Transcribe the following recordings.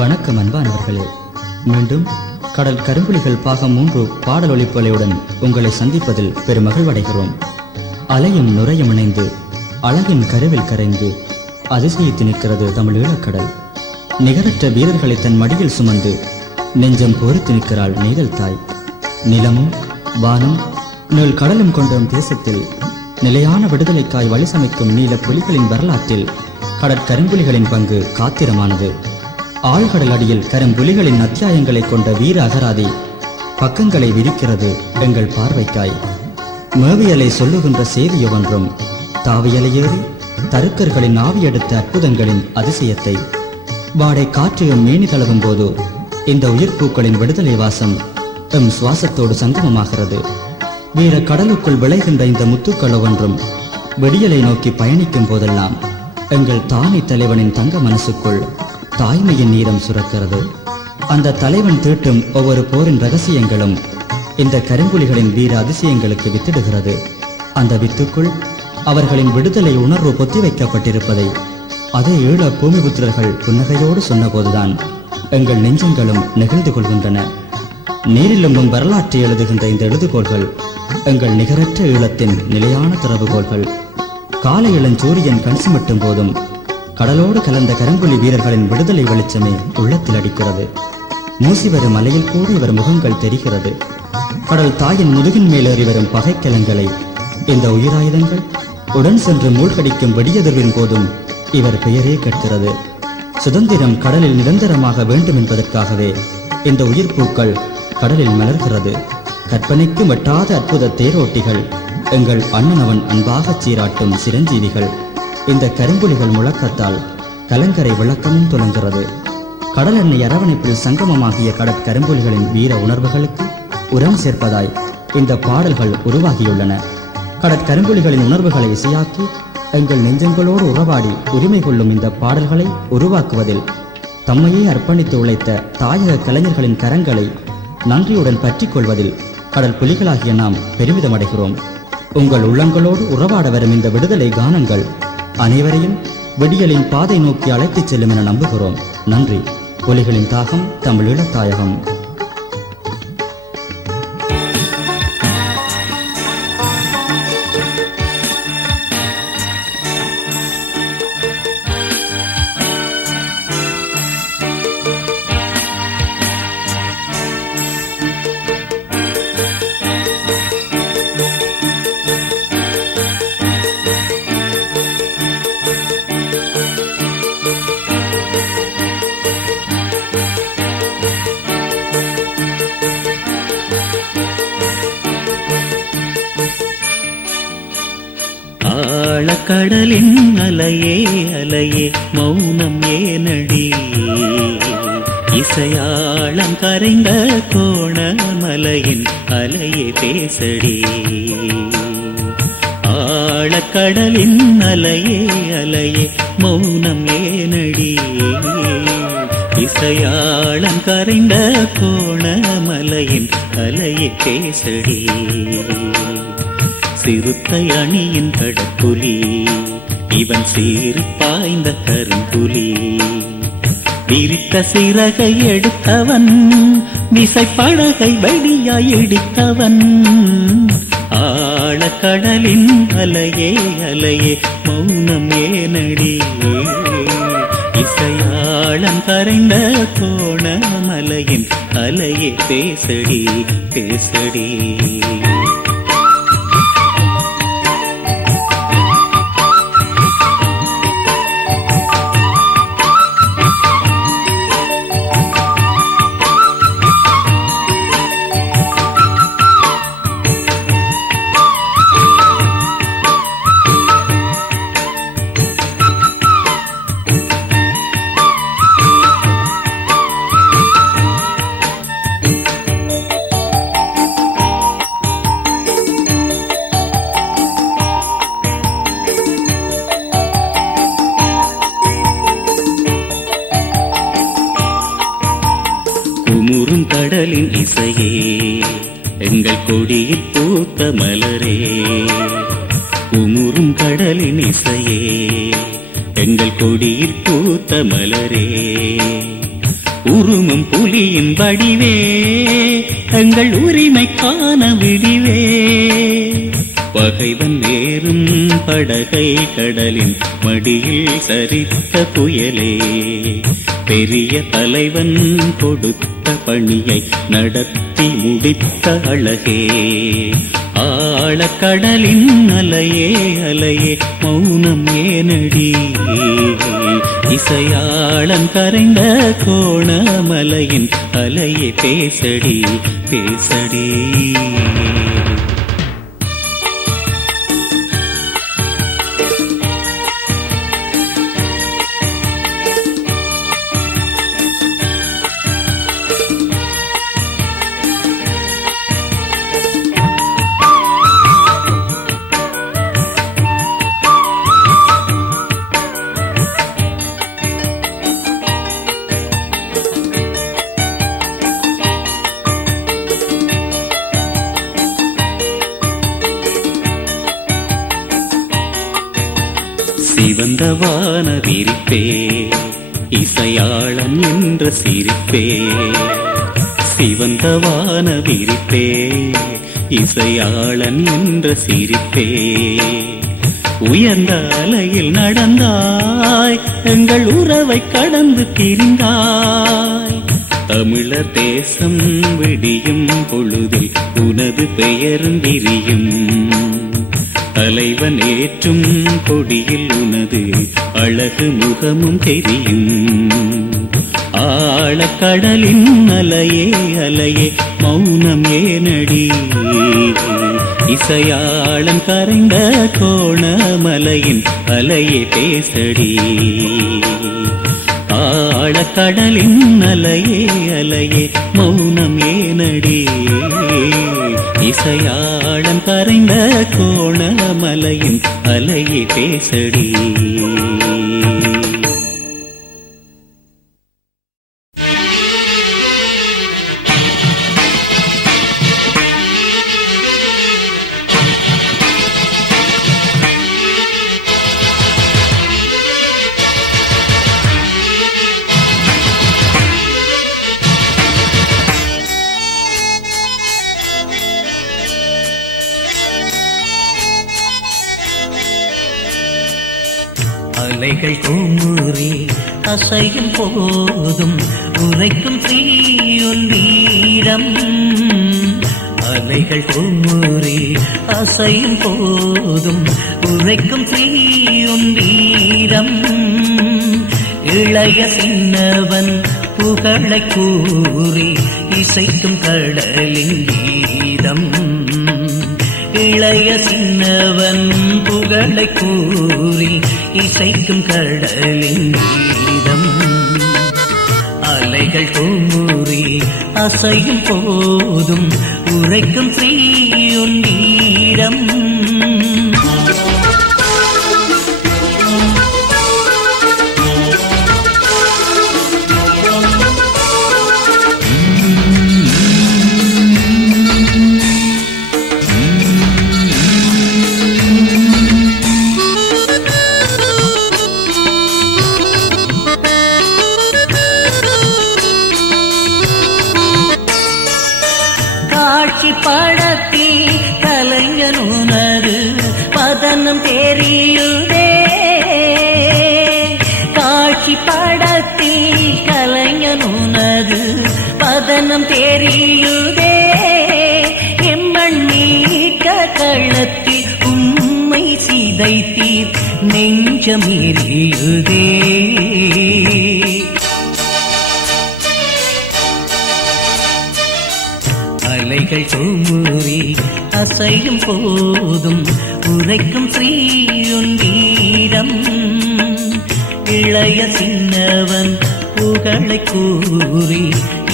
வணக்கம் அன்பானவர்களே, மீண்டும் கடல் கரும்புலிகள் பாகம் 3 பாடல் ஒலிப்பலையுடன் உங்களை சந்திப்பதில் பெருமகிழ்வடைகிறோம். அலையும் நுரையும் இணைந்து அழகின் கருவில் கரைந்து அதிசயித்து நிற்கிறது தமிழ் ஈழக்கடல். நிகரற்ற வீரர்களை தன் மடியில் சுமந்து நெஞ்சம் பொறுத்து நிற்கிறாள் நீதல் தாய். நிலமும் வானும் நீள் கடலும் கொண்ட தேசத்தில் நிலையான விடுதலைக்காய் வழி சமைக்கும் நீல புலிகளின் வரலாற்றில் கடற்கரும்புலிகளின் பங்கு காத்திரமானது. ஆழ்கடல் அடியில் கரும்புலிகளின் அத்தியாயங்களை கொண்ட வீர அகராதி பக்கங்களை விரிக்கிறது எங்கள் பார்வைக்காய். மேவியலை சொல்லுகின்ற செய்தியொன்றும் தாவியலையேறி தருக்கர்களின் ஆவியெடுத்த அற்புதங்களின் அதிசயத்தை வாடை காற்றையும் மேனி தழுவும் போது இந்த உயிர்ப்பூக்களின் விடுதலை வாசம் எம் சுவாசத்தோடு சங்கமமாகிறது. வீர கடலுக்குள் விளைகின்ற இந்த முத்துக்கள் ஒன்றும் வெடியலை நோக்கி பயணிக்கும் போதெல்லாம் எங்கள் தானி தலைவனின் தங்க மனசுக்குள் தாய்மையின் நீரம் சுரக்கிறது. அந்த தலைவன் தீட்டும் ஒவ்வொரு போரின் ரகசியங்களும் இந்த கரும்புலிகளின் வீர அதிசயங்களுக்கு வித்திடுகிறது. அந்த வித்துக்குள் அவர்களின் விடுதலை உணர்வு பொத்தி வைக்கப்பட்டிருப்பதை அதே ஈழ பூமிபுத்திரர்கள் புன்னகையோடு சொன்னபோதுதான் எங்கள் நெஞ்சங்களும் நெகிழ்ந்து கொள்கின்றன. நீரிலும் வரலாற்றை எழுதுகின்ற இந்த எழுதுகோள்கள் எங்கள் நிகரற்ற ஈழத்தின் நிலையான திறவுகோள்கள். காலை இளஞ்சூரியன் கண் சுமட்டும் போதும் கடலோடு கலந்த கரும்புலி வீரர்களின் விடுதலை வெளிச்சமே உள்ளத்தில் அடிக்கிறது. மூசி வரும் மலையில் கூட இவர் முகங்கள் தெரிகிறது. கடல் தாயின் முதுகின் மேலேறி வரும் பகைக்கலங்களை இந்த உயிராயுதங்கள் உடன் சென்று மூழ்கடிக்கும் வெடியதிர்வின் போதும் இவர் பெயரே கேட்கிறது. சுதந்திரம் கடலில் நிரந்தரமாக வேண்டும் என்பதற்காகவே இந்த உயிர்ப்பூக்கள் கடலில் மலர்கிறது. கற்பனைக்கு வெட்டாத அற்புத தேரோட்டிகள், எங்கள் அண்ணனவன் அன்பாக சீராட்டும் சிரஞ்சீவிகள். இந்த கரும்புலிகள் முழக்கத்தால் கலங்கரை விளக்கமும் துலங்கிறது. கடல் எண்ணெய் அரவணைப்பில் சங்கமமாகிய கடற்கரும்புலிகளின் வீர உணர்வுகளுக்கு உரம் சேர்ப்பதாய் இந்த பாடல்கள் உருவாகியுள்ளன. கடற்கரும்புலிகளின் உணர்வுகளை இசையாக்கி எங்கள் நெஞ்சங்களோடு உறவாடி உரிமை கொள்ளும் இந்த பாடல்களை உருவாக்குவதில் தம்மையே அர்ப்பணித்து உழைத்த தாயக கலைஞர்களின் கரங்களை நன்றியுடன் பற்றி கொள்வதில் கடல் புலிகளாகிய நாம் பெருமிதமடைகிறோம். உங்கள் உள்ளங்களோடு உறவாட வரும் இந்த விடுதலை கானங்கள் அனைவரையும் விடியலின் பாதை நோக்கி அழைத்துச் செல்லும் என நம்புகிறோம். நன்றி. புலிகளின் தாகம், தமிழீழ தாயகம். கடலின் அலையே அலையே மௌனம் ஏனடி, இசையாளம் கரைந்த கோணமலையின் அலையே பேசடி. ஆழக்கடலின் அலையே அலையே மௌனம் ஏனடி, இசையாளம் கரைந்த கோணமலையின் அலையே பேசடி. சிறுத்தை அணியின் கடற்புலி, இவன் சீறி பாய்ந்த கரும்புலி. விரித்த சிறகை எடுத்தவன், விசைப்படகை வெடியாய் இடித்தவன். ஆழக்கடலின் அலையே அலையே மௌனம் ஏனடி, இசையாளம் கரைந்த கோணமலையின் அலையே பேசடி பேசடி. கடலின் இசையே எங்கள் கொடியில் பூத்த மலரே, குமுறும் கடலின் இசையே எங்கள் கொடியில் பூத்த மலரே உருமும் புலியின் வடிவே எங்கள் உரிமைக்கான விடிவே பகைவன் வேறும் படகை கடலின் மடியில் சரித்த புயலே பெரிய தலைவன் கொடுத்த பணியை நடத்தி முடித்த அழகே ஆழக்கடலின் அலையே அலையே மௌனம் ஏனடி இசையாளம் கரைந்த கோணமலையின் அலையே பேசடி பேசடி சிவந்த வான விரிப்பே இசையாளன் என்ற சிரிப்பே சிவந்த வான விரிப்பே இசையாளன் என்ற சிரிப்பே உயர்ந்த அலையில் நடந்தாய் எங்கள் உறவை கடந்து திரிந்தாய் தமிழர் தேசம் விடியும் பொழுதில் உனது பெயரும் விரியும் தலைவன் ஏற்றும் கொடியில் உனது அழகு முகமும் தெரியும் ஆழக்கடலின் அலையே அலையே மௌனம் ஏனடி இசையாளம் கரைந்த கோணமலையின் அலையே பேசடி ஆழக்கடலின் அலையே அலையே மௌனம் ஏனடி இசையாளம் கரைந்த கோணமலையின் அலையே பேசடி அலைகள் கூமுறி அசையும் போதும் உரைக்கும் தீயுன் வீரம் அலைகள் கூமுறி அசையும் போதும் உரைக்கும் தீயுன் வீரம் இளைய சின்னவன் புகழை கூறி இசைக்கும் கடலின் கீதம் இளைய சின்னவன் புகழை கூறி இசைக்கும் கடலின் கீதம் அலைகள் கூறி அசையும் போதும் உரைக்கும் தீயுன் வீரம் படத்தில் கலைஞனுனது பதனம் தெரியுதே காட்சி படத்தில் கலைஞனுனது பதனம் தெரியுதே எம்மண் மீட்ட களத்தில் உம்மை சிதைத்தீர் நெஞ்சமெரியுதே அலைகள் கூமுறி அசையும் போதும் உரைக்கும் ஸ்ரீயுன் வீரம் இளைய சின்னவன் புகழை கூறி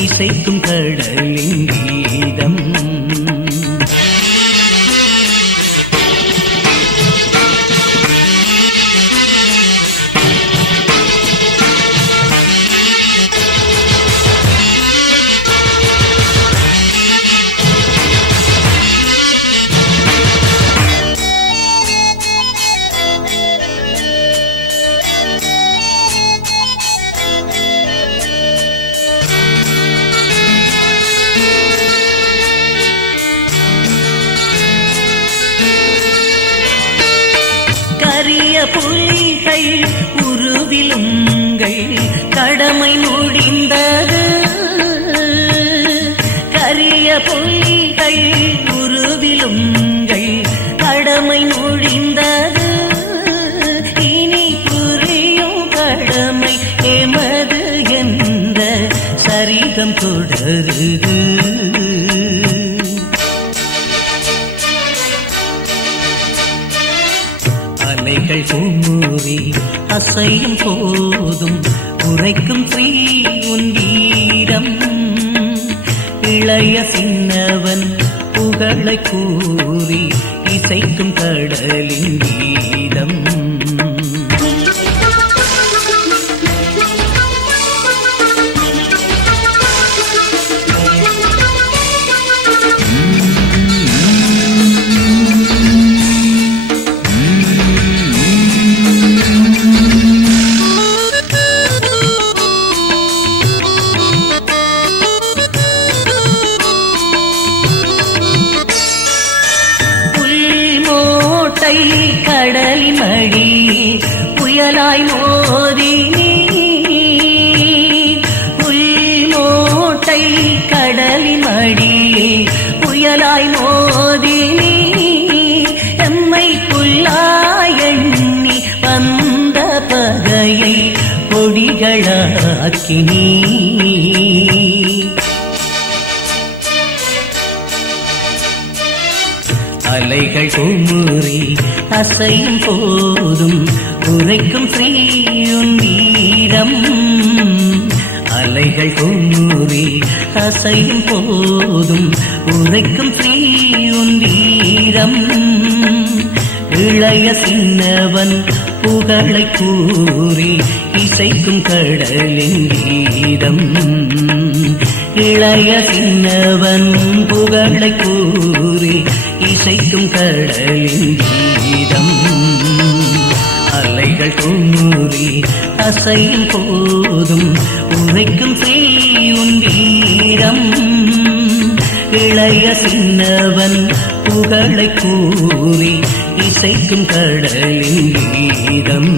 இசைக்கும் கடலின் கீதம் புலிகள் உருவிலுங்கள் கடமை முடிந்தது. கரிய புலிகள் உருவிலுங்கள் கடமை முடிந்தது. இனி புரியும் கடமை எமது என்ற சரிதம் தொடருது. அலைகள் பூமூறி அசையும் போதும் உரைக்கும் ஸ்ரீ உன் வீரம். இளைய சின்னவன் புகழை கூறி இசைக்கும் கடலின் கீதம். கடலின் மடி புயலாய் மோதி புல்மோட்டை கடலின் மடி புயலாய் மோதி எம்மை புல்லாய் எண்ணி வந்த பகையை பொடிகளாக்கினீ. அலைகள் பூமூறி அசையும் போதும் உரைக்கும் ஸ்ரீ உன் வீரம். அலைகள் பூமூறி அசையும் போதும் உரைக்கும் ஸ்ரீ உன் வீரம். இளைய சின்னவன் புகழை கூறி இசைக்கும் கடலின் கீதம். இளைய சின்னவன் புகழை கூறி இசைக்கும் கடலின் கீதம். அலைகள் பூமூறி அசையும் போதும் உரைக்கும் ஸ்ரீ உன் வீரம். இளைய சின்னவன் புகழை கூறி இசைக்கும் கடலின் கீதம்.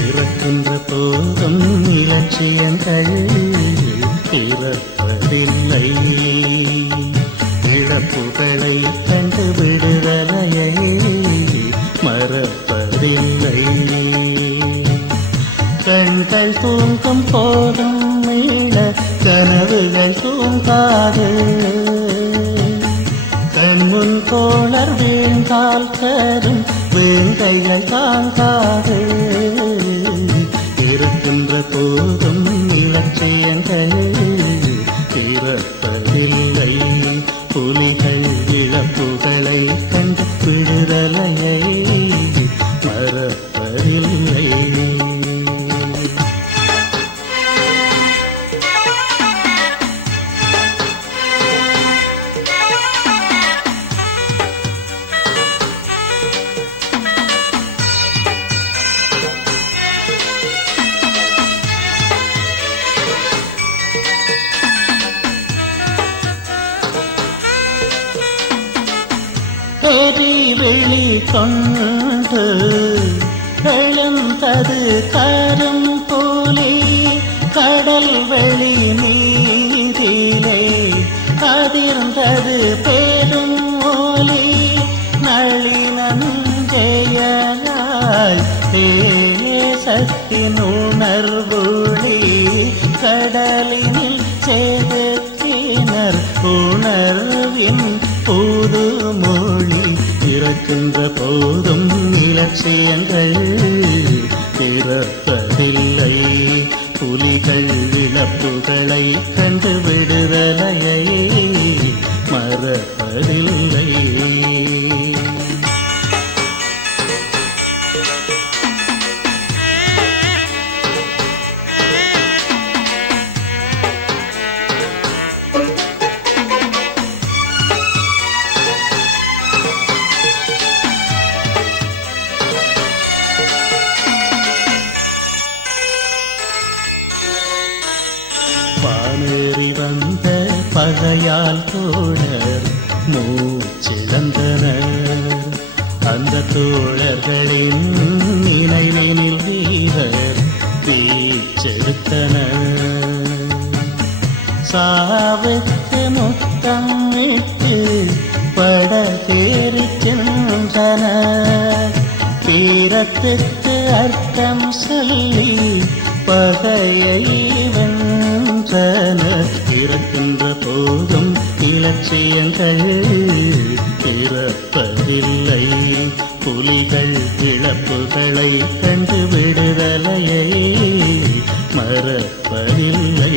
இறக்கின்ற போதும் இலட்சியங்கள் இறப்பதில்லை. இழப்புகளை கண்டு விடுதலையை மறப்பதில்லை. கண்கள் தூங்கும் போதும் மீள கனவுகள் தூங்காது. கண்முன் தோழர் வீழ்ந்தால் தரும் வேங்கைகள் தாங்காது. இருக்கின்ற போதும் இலட்சியங்கள் இறப்பதில்லை. புலிகள் இழப்புகளை கண்டு விடுதலையை மறப்பதில்லை. வெளி கொண்டு எழுந்தது கரும் புலி. கடல் வெளி நீரிலே அதிர்ந்தது பெரும் ஒலி. நளினஞ்செயலாய் தேசத்தின் உணர்வுளி. கடலினில் சேதத்தினர் உணர்வின் புது மொழி. இறக்கின்ற போதும் இலட்சியங்கள் இறப்பதில்லை. புலிகள் இழப்புகளை கண்டு விடுதலையை மறப்பதில்லை. மானேறி வந்த பகையால் தோழர் மூச்சிழந்தனர். அந்த தோழர்களின் நினைவினில் வீரர் வீச்செடுத்தனர். சாவுக்கு முத்தம் விட்டு படகேறி சென்றனர். தீரத்துக்கு அர்த்தம் சொல்லி பகையை வென்றனர். இறக்கின்ற போதும் இலட்சியங்கள் பிறப்பதில்லை. புலிகள் இழப்புகளை கண்டு விடுதலையை மறப்பதில்லை.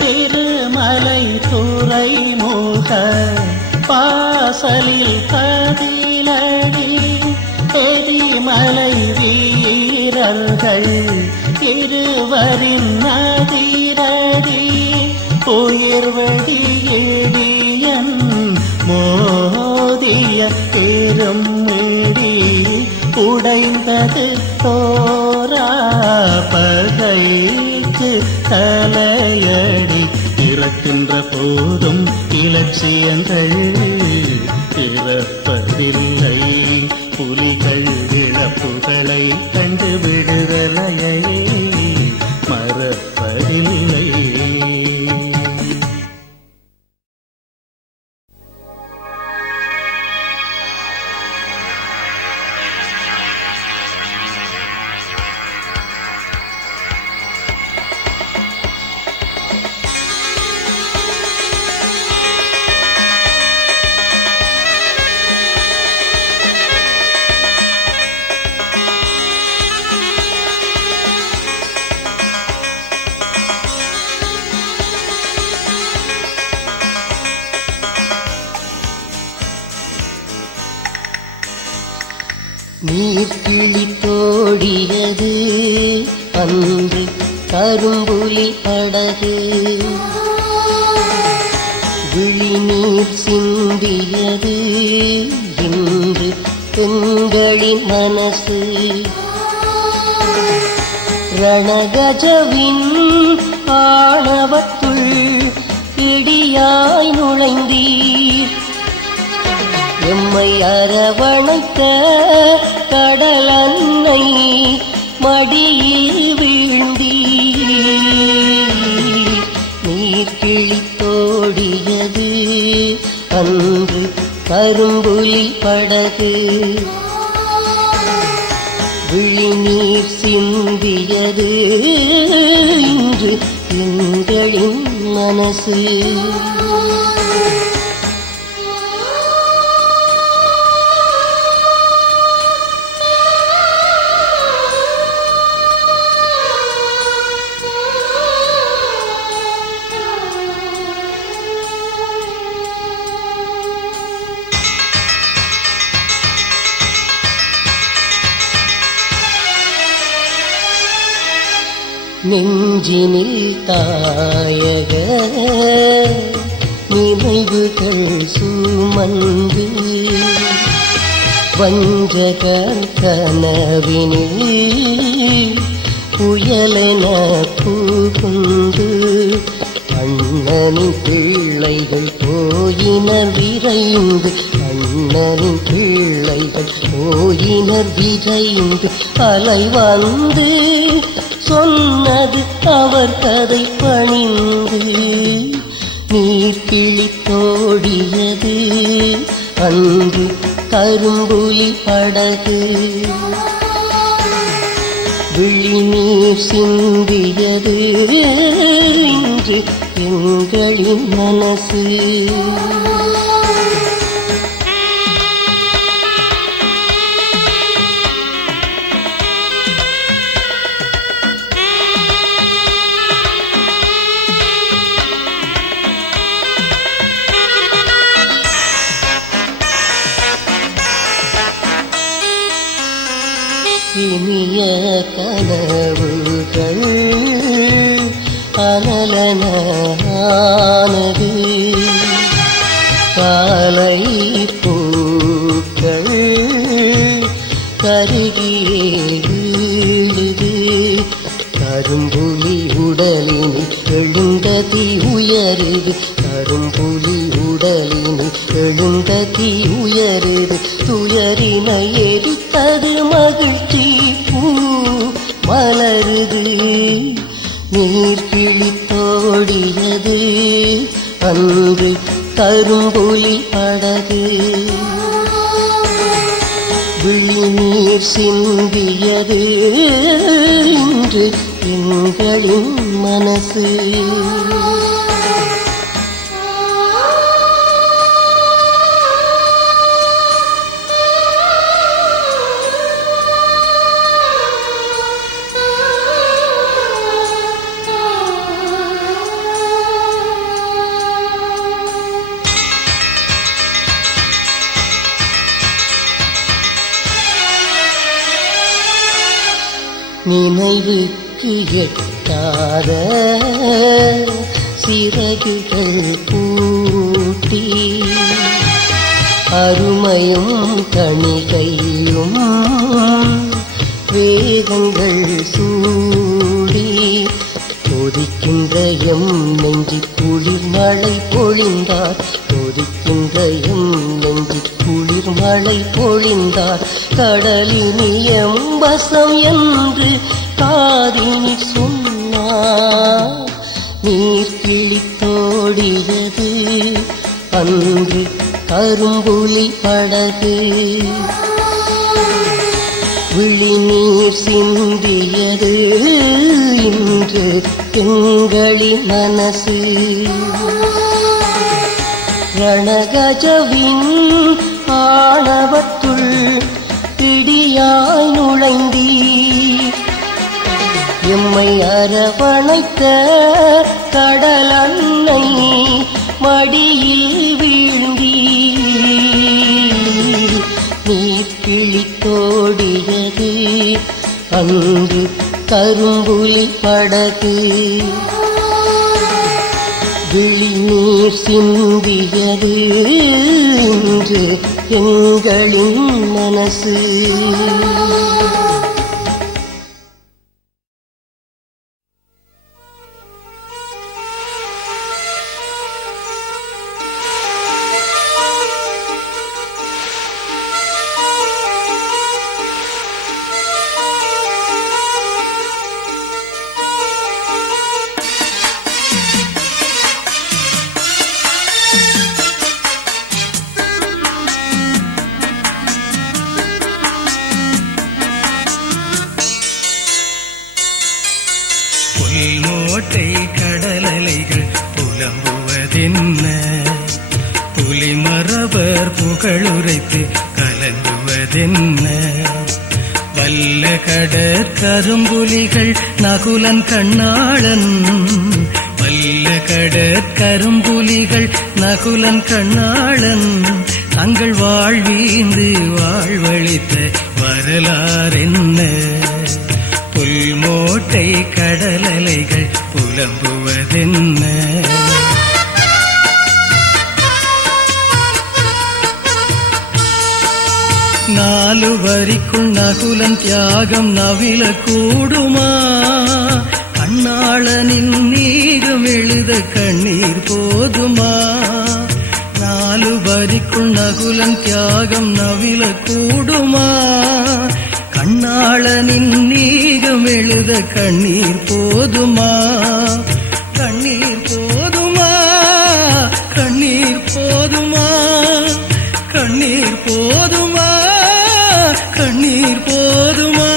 திருமலை துறைமுக பாசலில் பதிலடி எரிமலை வீரர்கள் இருவரின் அதிரடி. உயிர்வெடியடியன் மோதிய பெருமிடி உடைந்தது தோரா பகைக்கு தலையடி. இறக்கின்ற போதும் இலட்சியங்கள் பிறப்பதில்லை. புலிகள் இழப்புகளை கண்டு விடுதலையை மறப்பதில்லை. நீர்கிளி தோடியது அன்று கரும்புலி படகு. விழிநீர் சிந்தியது இன்று எங்களின் மனசு. ரணகஜவின் ஆணவத்துள் இடியாய் நுழைந்தீர். எம்மை அரவணைத்த கடல் அன்னை மடியில் வீழ்ந்தீர். நீர்கிளி தோடியது அன்று கரும்புலி படகு. விழிநீர் சிந்தியது இன்று எங்களின் மனசு. நெஞ்சினில் தாயக நினைவுகள் சுமந்து வஞ்சகர் கனவினில் புயலென புகுந்து அண்ணனின் பிள்ளைகள் போயினர் விரைந்து. அண்ணனின் பிள்ளைகள் போயினர் விரைந்து. அலை வந்து சொன்னது அவர் கதை பணிந்து. நீர்கிளி தோடியது அன்று கரும்புலி படகு. விழிநீர் சிந்தியது இன்று எங்களின் மனசு. இனிய கனவுகள் அனலனானது காலை பூக்கள் கருகியேழுது கரும்புலி உடலினில் எழுந்த தீ உயருது கரும்புலி உடலினில் எழுந்த தீ உயருது துயரினை எரித்தது மகிழ்ச்சி பூ மலருது நீர் கிழித்தோடியது அன்று கரும்புலி படகு விழிநீர் சிந்தியது இன்று எங்களின் மனசு நினைவுக்கு எட்டாத சிறகுகள் பூட்டி அருமையும் கணிகையும் வேகங்கள் சூடி கொதிக்கின்ற எம் நெஞ்சி குளிர் மழை பொழிந்தார் கொதிக்கின்ற எம் நெஞ்சி குளிர் மழை பொழிந்தார் கடலினியம் வசம் என்று காதினி சொன்னார் நீர் கிழித்தோடியது அன்று கரும்புலி படகு விழிநீர் சிந்தியது இன்று எங்களின் மனசு ரணகஜவின் ஆணவத்துள் பிடியாய் நுழைந்தீ எம்மை அரவணைத்த கடல் அன்னை மடியில் வீழ்ந்தீ நீர் கிழித்தோடியது அன்று கரும்புலி படகு விழிநீர் சிந்தியது இன்று எங்களின் மனசு புல்மோட்டை கடலலைகள் புலம்புவதென்ன புலிமரபர் புகழுரைத்து கலங்குவதென்ன வல்ல கடற்கரும்புலிகள் நகுலன் கண்ணாளன் வல்ல கடற்கரும்புலிகள் நகுலன் கண்ணாளன் தங்கள் வாழ்வீந்து வாழ்வழித்த வரலாறென்ன புல்மோட்டை கடலலைகள் புலம்புவதென்ன நாலு வரிக்குள் நகுலன் தியாகம் நவில கூடுமா கண்ணாளனின் நீகம் எழுத கண்ணீர் போதுமா நாலு வரிக்குள் நகுலன் தியாகம் நவில கூடுமா கண்ணாளனின் நீகம் எழுத கண்ணீர் போதுமா கண்ணீர் போதுமா கண்ணீர் போதுமா கண்ணீர் போதுமா கண்ணீர் போதுமா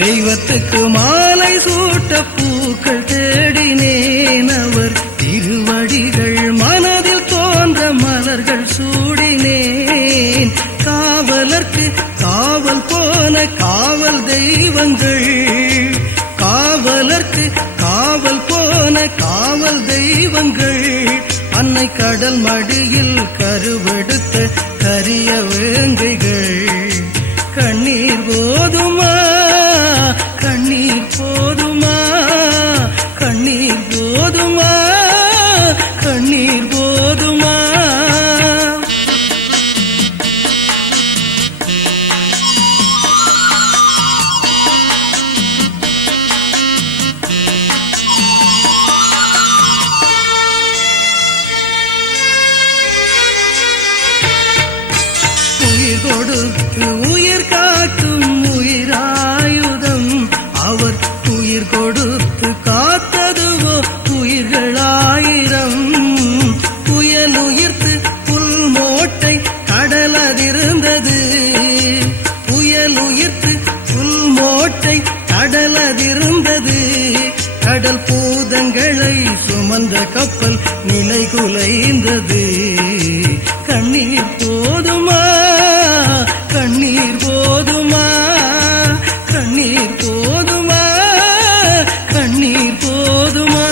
தெய்வத்துக்கு மாலை சூட்ட பூக்கள் தேடினேன் அவர் திருவடிகள் மனதில் தோன்ற மலர்கள் சூடினேன் போன காவல் தெய்வங்கள், காவலர்க்கு காவல் போன காவல் தெய்வங்கள், அன்னை கடல் மடியில் கருவெடுத்த கரிய வேங்கைகள். கண்ணீர் போதுமா, கண்ணீர் போதுமா, கண்ணீர் போதுமா, கண்ணீர் போதுமா. உயிர் கொடுத்து உயிர் காக்கும் உயிராயுதம், அவர் உயிர் கொடுத்து காத்ததுவோ உயிர்களாயிரம். புயல் உயிர்த்து புல் மோட்டை கடலதிருந்தது, புயல் உயிர்த்து புல் மோட்டை கடலதிருந்தது. கடல் பூதங்களை சுமந்த கப்பல் நிலை குலைந்தது. கண்ணீர் போதுமா, கண்ணீர் போதுமா, கண்ணீர் போதுமா, கண்ணீர் போதுமா.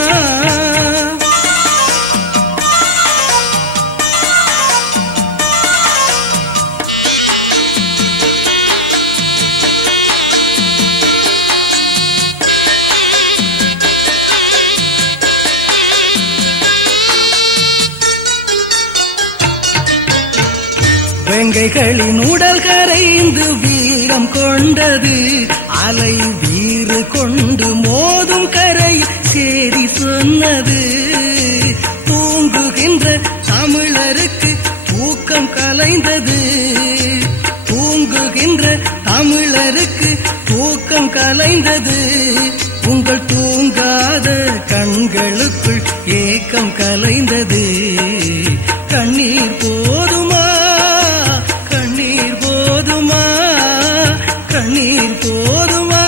வேங்கைகளின் உடல் கரைந்து வீரம் கொண்டது, அலை வீறு கொண்டு மோதும் கரை சேரி சொன்னது. தூங்குகின்ற தமிழருக்கு தூக்கம் கலைந்தது, தூங்குகின்ற தமிழருக்கு தூக்கம் கலைந்தது. உங்கள் தூங்காத கண்களுக்குள் ஏக்கம் கலைந்தது. கண்ணீர் போதுமா, கண்ணீர் போதுமா, கண்ணீர் போதுமா,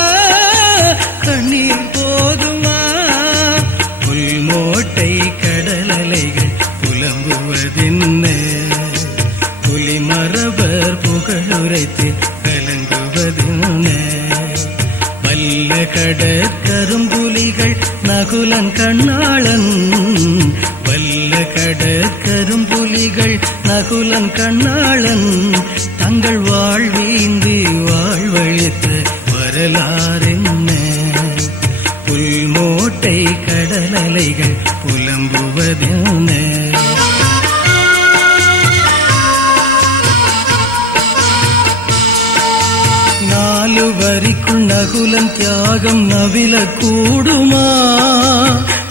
கண்ணீர் போதுமா. புல்மோட்டை கடலலைகள் புலம்புவதென்ன, புலிமரபர் புகழுரைத்து கலங்குவதென்ன. வல்ல கடற்கரும்புலிகள் நகுலன் கண்ணாளன், வல்ல கடற்கரும்புலிகள் நகுலன் கண்ணாளன். தங்கள் வாழ்வீந்து வாழ்வழித்த வரலாறென்ன, புல்மோட்டை கடலலைகள் புலம்புவதென்ன. நாலு வரிக்குள் நகுலன் தியாகம் நவில கூடுமா,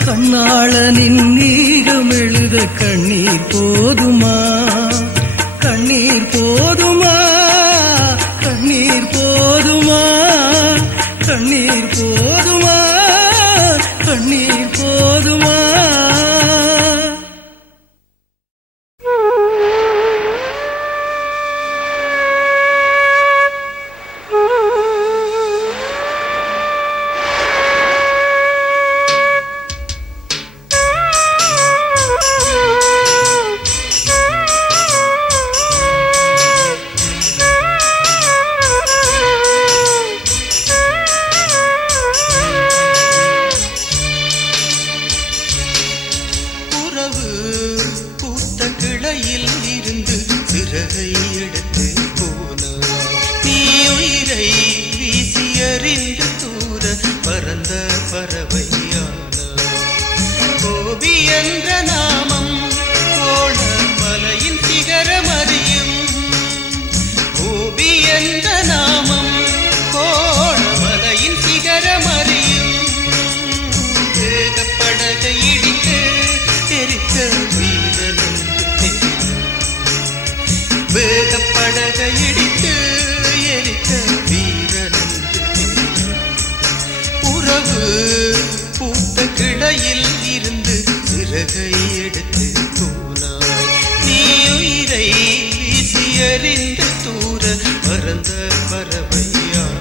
கண்ணாளனின் நீகம் எழுத கண்ணீர் போதுமா, கண்ணீர் போதுமா, கண்ணீர் போதுமா, கண்ணீர் போதுமா, கண்ணீர் போதுமா. வேகப்படகையிடித்து எரித்த வீரனன்று உறவு பூத்த கிளையில் இருந்து சிறகை எடுத்து போனாய். நீ உயிரை வீசி எறிந்து தூர பறந்த பறவையானாய்.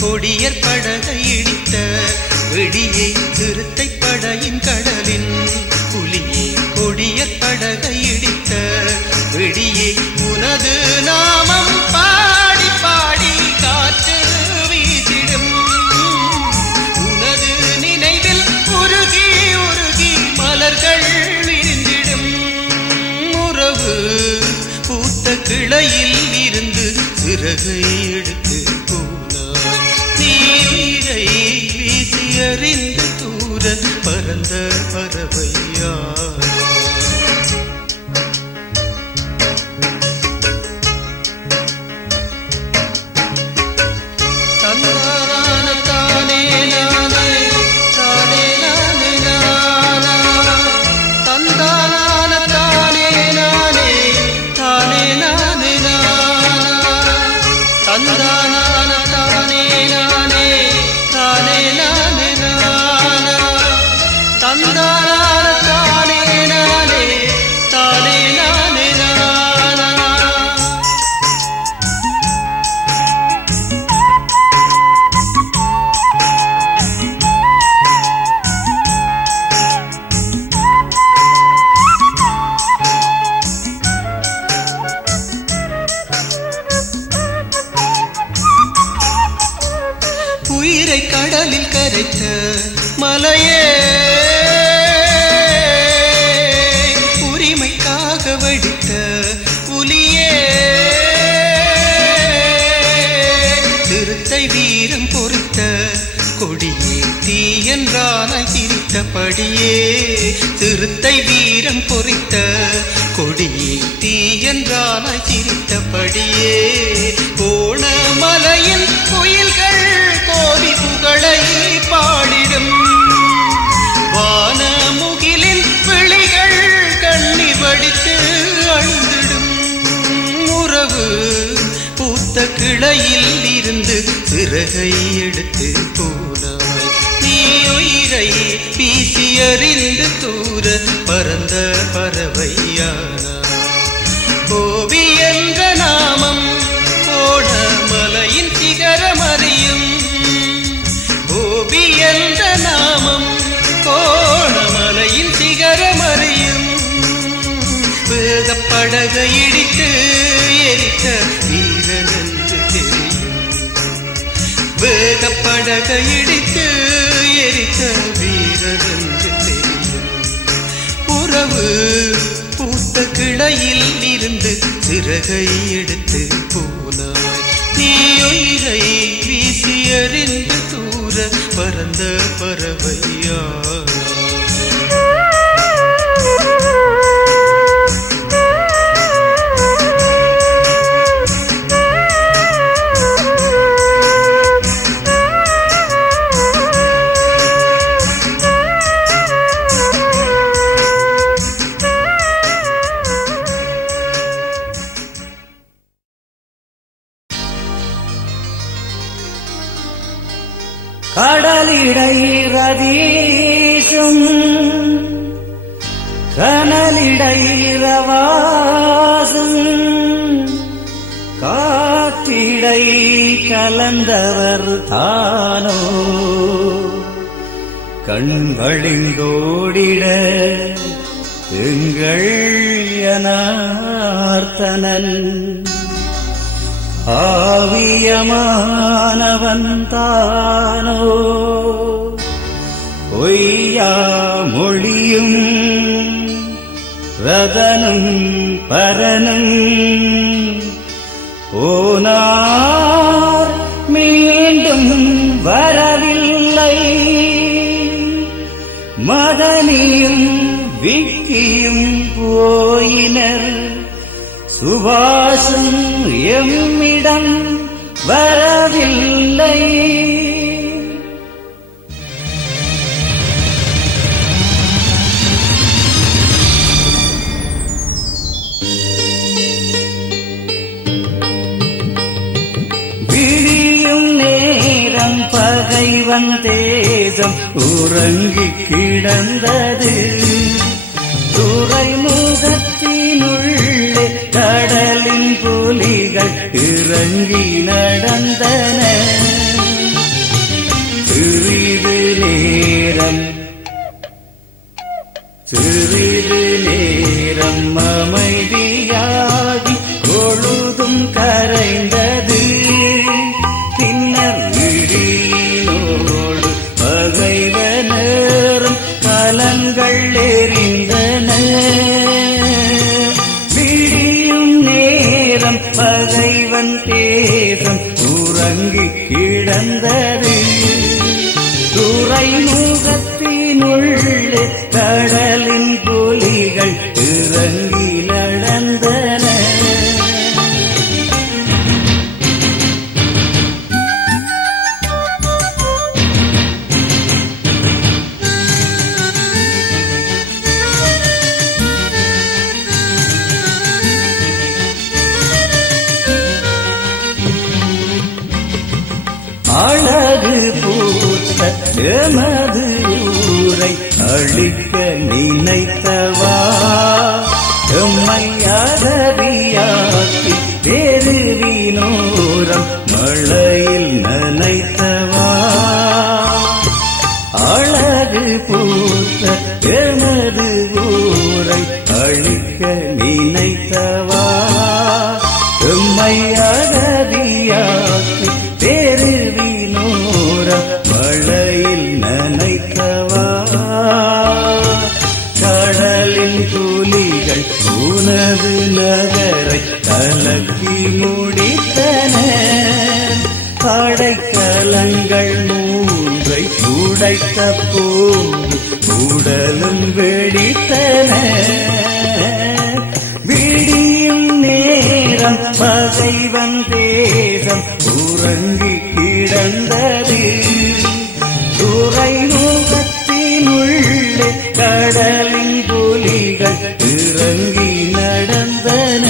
கொடியர் படகை இடித்த வெடியை திருத்தை படையின் கடலின் புலியே கொடியர் படகை இடித்த வெடியை உனது நாமம் பாடி பாடி காற்று வீசிடும் உனது நினைவில் உருகி உருகி மலர்கள் விரிந்திடும் உறவு பூத்த கிளையில் இருந்து சிறகை எடுத்து போனாய் நீ உயிரை வீசி அறிந்து தூர பறந்த பறவையாய் உயிரை கடலில் கரைத்த மலையே உரிமைக்காக வெடித்த புலியே திருத்தை வீரம் பொறித்த கொடியே தீ என்றானாய் சிரித்தபடியே திருத்தை வீரம் பொறித்த கொடியே தீ என்றானாய் சிரித்தபடியே கோணமலையின் குயில்கள் கோவி புகழை பாடிடும் வானமுகிலின் விழிகள் கண்ணீர் வடித்து அழுந்திடும் உறவு பூத்த கிளையில் இருந்து சிறகை எடுத்து போனாய் நீ உயிரை வீசி அறிந்து தூர பறந்த பறவையானாய் கோவி என்ற நாமம் கோணமலையின் சிகரம் அறியும் கோபி என்ற நாமம் கோணமலையின் சிகரம் அறியும் வேகப்படகை இடித்து எரித்த வீரன் என்று தெரியும் வேகப்படகை இடித்து எரித்த வீரன் என்று தெரியும் உறவு பூத்த கிளையில் இருந்து சிறகை எடுத்து போனாய் நீ உயிரை வீசி அறிந்து தூர பறந்த பறவையா கடலிடை ரதீசும் கனலிடை ரவாசும் காத்திடை கலந்தவர் தானோ கண்வழிந்தோடிட எங்கள் யனார்த்தனன் ஆவியமானவன் தானோ பொய்யா மொழியும் ரதனும் பரனும் போனார் மீண்டும் வரவில்லை மதனியும் விக்கியும் போயினர் சுபாசும் எம்மிடம் வரவில்லை விழியும் நேரம் பகைவன் தேசம் உறங்கிக் கிடந்தது துறைமுகத்தினுள்ளே கடலின் புலிகள் இறங்கி நடந்தன நேரம் அமைதியாகி பொழுதும் கரைந்தது. பின்னர் விழியினோடு பகைவனரும் கலங்கள் எறிந்தன. விடியும் நேரம் பகைவன் தேசம் உறங்கி கிடந்தது. துறைமுகத்தினுள்ளே கடலின் புலிகள் இறங்கி நடந்தன. அழகு பூத்த எமது ஊரை அழிக்க நினைத்தவா, எம்மை அகதியாக்கி தெருவினோரம் மழையில் நனைத்தவா. அழகு பூத்த எமது ஊரை அழிக்க நினைத்தவா, எம்மை அகதியாக்கி தெருவினோரம் மழையில் நனைத்தவா. கடலின் புலிகள் உனது நகரை கலக்கி முடித்தன. படைக்கலங்கள் மூன்றை உடைத்த போது உடலும் வெடித்தன. விடியும் நேரம் பகைவன் தேசம் உறங்கி கிடந்தது. துறைமுகத்தினுள்ளே கடலின் புலிகள் இறங்கி நடந்தன.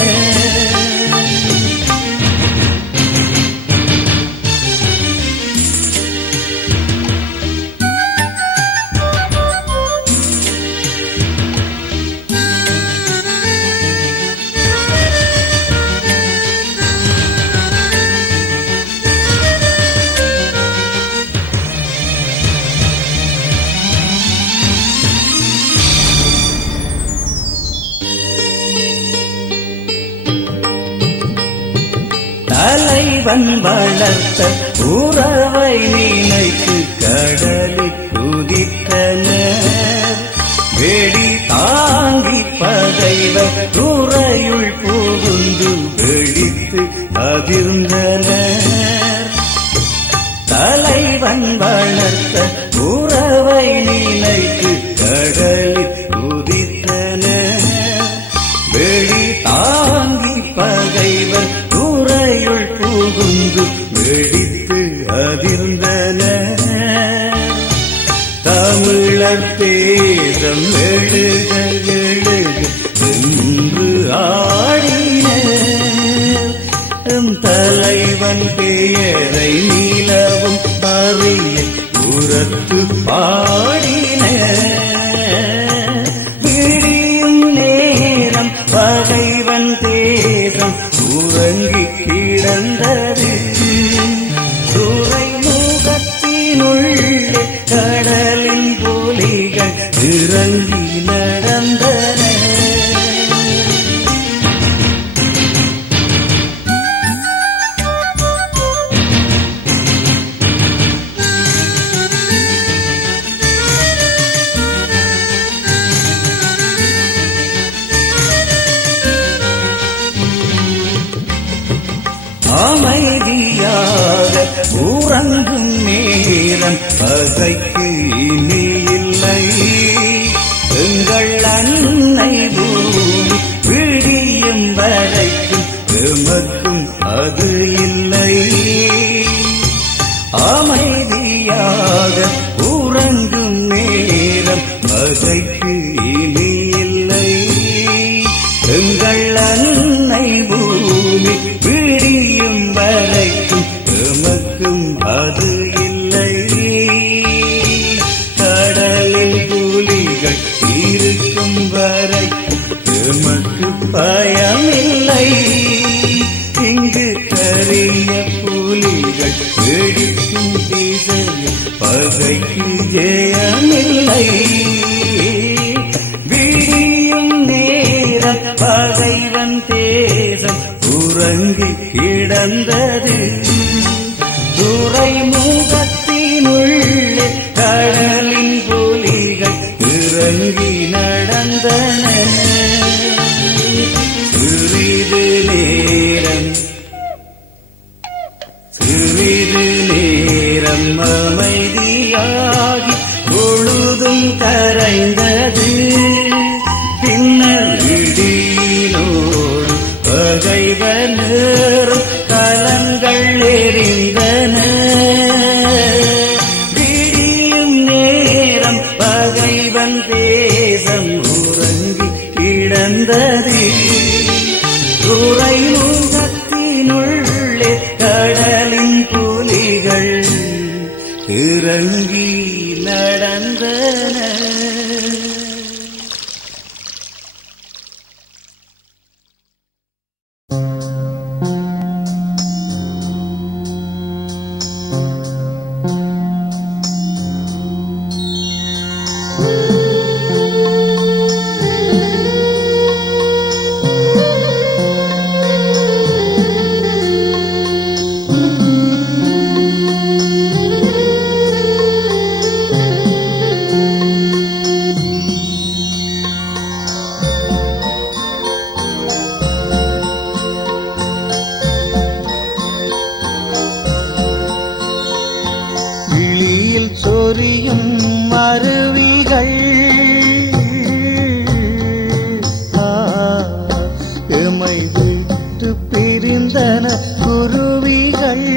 தலைவன் வளர்த்த உறவை நினைத்து கடலில் குதித்தனர். வெடி தாங்கி பகைவர் துறையுள் புகுந்து வெடித்து அதிர்ந்தனர். தலைவன் வளர்த்த உறவை நினைத்து கடலில் குதித்தனர். வெடி தாங்கி பகைவர் துறையுள் புகுந்து வெடித்து அதிர்ந்தனர். தமிழர் தேசம் எழுக எழுக என்று ஆடினர். தலைவன் பெயரை நிலவும் அறிய உரத்து பாடினர். விடியும் நேரம் பகைவன் தேசம் உறங்கி கிடந்தது. துறைமுகத்தினுள்ளே கடலின் புலிகள் இறங்கி நடந்தன. அமைதியாக உறங்கும் நேரம் பகைக்கு இனி இல்லை. எங்கள் அன்னை பூமி விடியும் வரைக்கும் எமக்கும் அது இல்லை. அமைதியாக உறங்கும் நேரம் பகைக்கு இனி இல்லை. எங்கள் அன்னை பூமி விடியும் வரைக்கும் எமக்கும் அது இல்லை. கடலில் புலிகள் இருக்கும் வரைக்கும் எமக்கு பயமில்லை. இங்கு கரிய புலிகள் வெடிக்கும் திசையில் பகைக்கு ஜெயமில்லை. விடியும் நேர கிடந்தது. துறைமுகத்தினுள்ளே கடலின் புலிகள் இறங்கி நடந்தன. சிறிது நேரம் அமைதியாகி பொழுதும் கரைந்தது. பின்னர் இடியினோடு பகைவர் கலங்கள் எரிந்தன. விடியும் நேரம் பகைவன் தேசம் உறங்கி கிடந்தது. துறைமுகத்தினுள்ளே கடலின் புலிகள் இறங்கி நடந்தன. சொரியும் அருவிகள் எமை விட்டு பிரிந்தன குருவிகள்.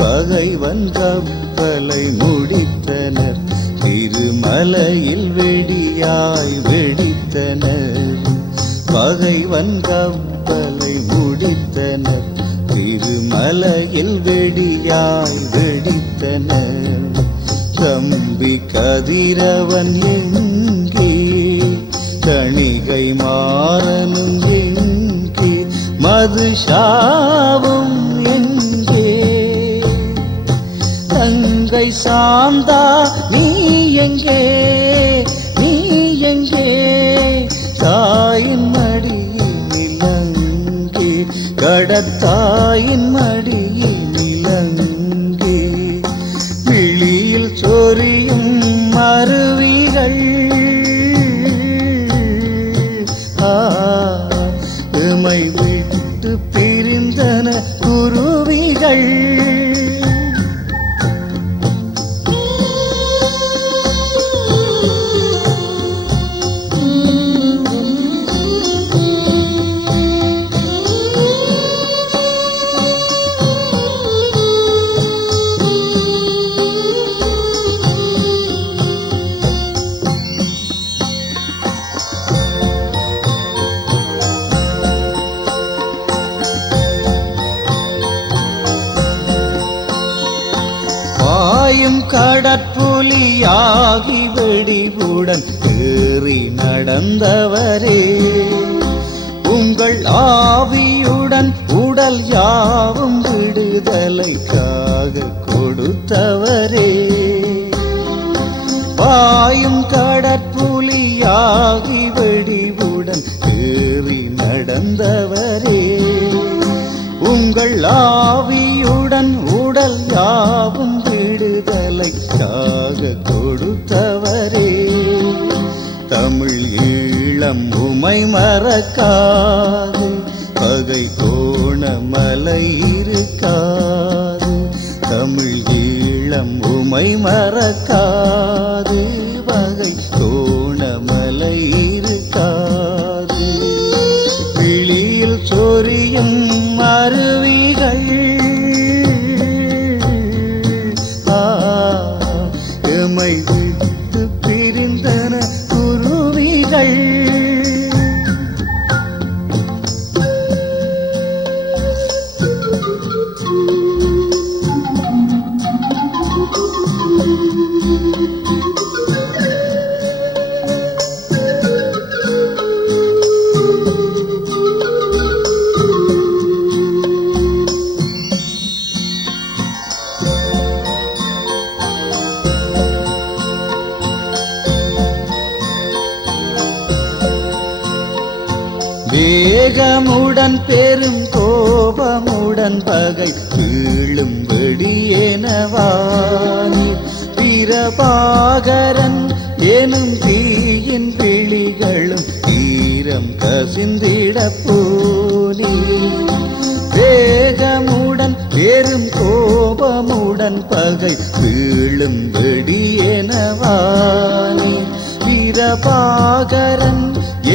பகைவன் கப்பலை முடித்தனர், திருமலையில் வெடியாய் வெடித்தனர். பகைவன் கப்பலை முடித்தனர், திருமலையில் வெடியாய் வெடித்தனர். தம்பி கதிரவன் எங்கே, கணிகை மாறனும் எங்கே, மதுஷாவும் எங்கே? தங்கை சாந்தா நீ எங்கே, நீ எங்கே? தாயின் மடியில் இலங்கே, கடத்தாயின் மடியில் இலங்கே. விழியில் சொரியும் அருவிகள் எமை விட்டு பிரிந்தன குருவிகள். கடற்புலியாகி வெடிவுடன் ஏறி நடந்தவரே, உங்கள் ஆவியுடன் உடல் யாவும் விடுதலைக்காக கொடுத்தவரே. பாயும் கடற்புலியாகி வெடிவுடன் ஏறி நடந்தவரே, உங்கள் ஆவியுடன் உடல் யாவும் விடுதலைக்காக கொடுத்தவரே. தமிழ் ஈழம் உமை மறக்காது, பகை கோணமலை இருக்காது. தமிழ் ஈழம் உமை மறக்காது, பகை கோணமலை இருக்காது. விழியில் சொரியும் அருவிகள் எமை விட்டு பிரிந்தன குருவிகள். வேகமுடன் கோபமுடன் பெரும் கோபமுடன் பகை வீழும் வெடியேனவானீர் பிரபாகரன் எனும் தீயின் விழிகளும் ஈரம் கசிந்திட போனீர் வேகமுடன் பெரும் கோபமுடன் பகை வீழும் வெடியேனவானீர் பிரபாகரன்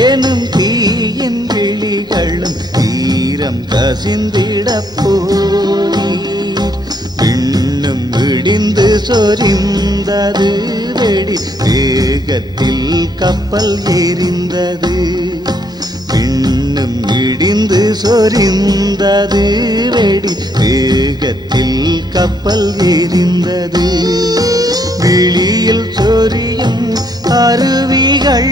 எனும் தீயின் விழிகளும் ஈரம் கசிந்திட போனீர் விண்ணும் விடிந்து சொரிந்தது வெடி வேகத்தில் கப்பல் எரிந்தது விண்ணும் இடிந்து சொரிந்தது வெடி வேகத்தில் கப்பல் எரிந்தது விழியில் சொரியும் அருவிகள்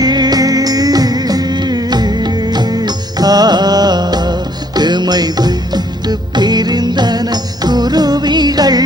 எமை விட்டு பிரிந்தன குருவிகள்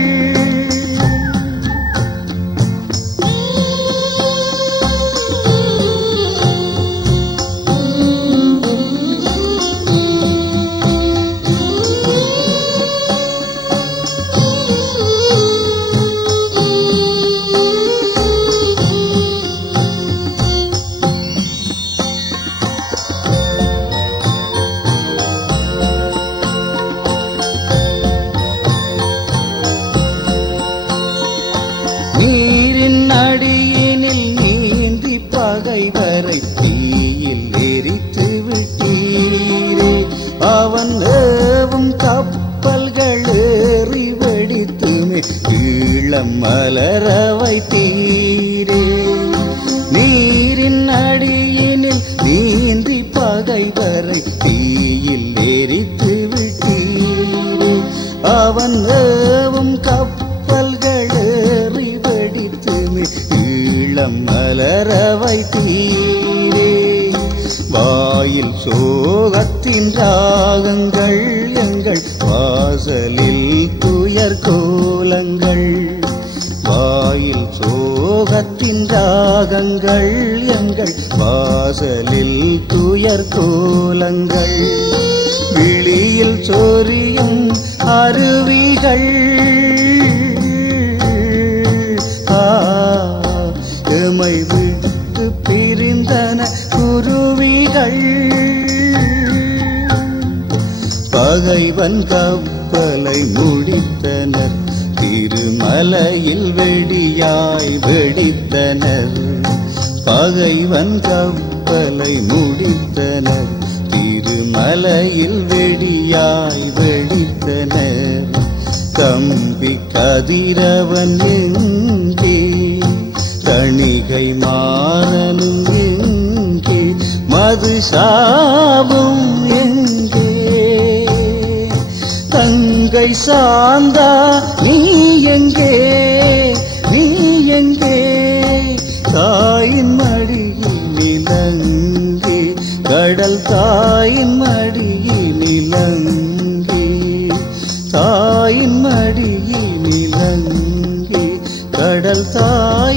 நீரின் அடியினில் நீந்தி பகைவரை தீயில் எரித்து விட்டீரே அவன் ஏவும் கப்பல்கள் ஏறி வெடித்துமே ஈழம் மலர வைத்தீரே நீரின் அடியினில் நீந்தி பகைவரை தீயில் எரித்து விட்டீரே அவன் ஏவும் கப்பல்கள் ஏறி வெடித்துமே ஈழம் மலர வைத்தீரே வாயில் சோகத்தின் ராகங்கள் எங்கள் வாசலில் துயர் கோலங்கள் வாயில் சோகத்தின் ராகங்கள் எங்கள் வாசலில் துயர் கோலங்கள் விழியில் சொரியும் அருவிகள் எமை விட்டு பிரிந்தன குருவிகள் பகைவன் கப்பலை முடித்தனர் திருமலையில் வெடியாய் வெடித்தனர் பகைவன் கப்பலை முடித்தனர் திருமலையில் வெடியாய் வெடித்தனர் கம்பி கதிரவன் எங்கே தணிகை மாறனும் எங்கே மது சாவும் எங்கே தங்கை சாந்தா நீ எங்கே நீ எங்கே தாயின் மடியில் நிலங்கே கடல் தாயின் மடியில் நிலங்கே தாயின் மடியில் நிலங்கே கடல் தாய்